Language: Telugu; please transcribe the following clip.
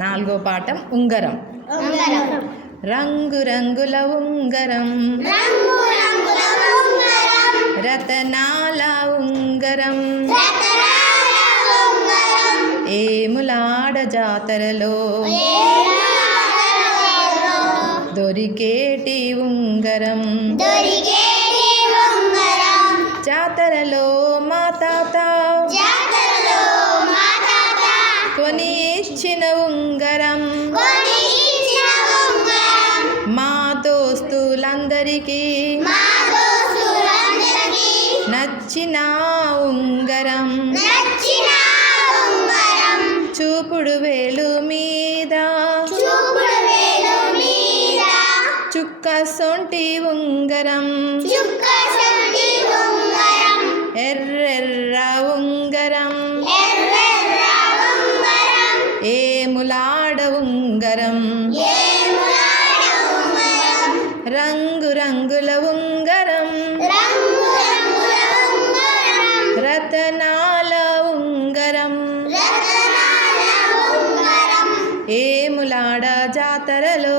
నాలుగో పాఠం ఉంగరం. రంగు రంగుల ఉంగరం, రతనాల ఉంగరం, ఏములాడ జాతరలో దొరికేటి ఉంగరం. జాతరలో మా తాత కొని ఇచ్చిన ఉంగరం, మా దోస్తులందరికీ నచ్చిన ఉంగరం. చూపుడు వేలు మీద చుక్క సొంటి ఉంగరం, ఎర్రెర్ర ఉంగరం, ఏములాడ ఉంగరం. రంగు రంగుల ఉంగరం, రతనాల ఉంగరం, ఏములాడ జాతరలో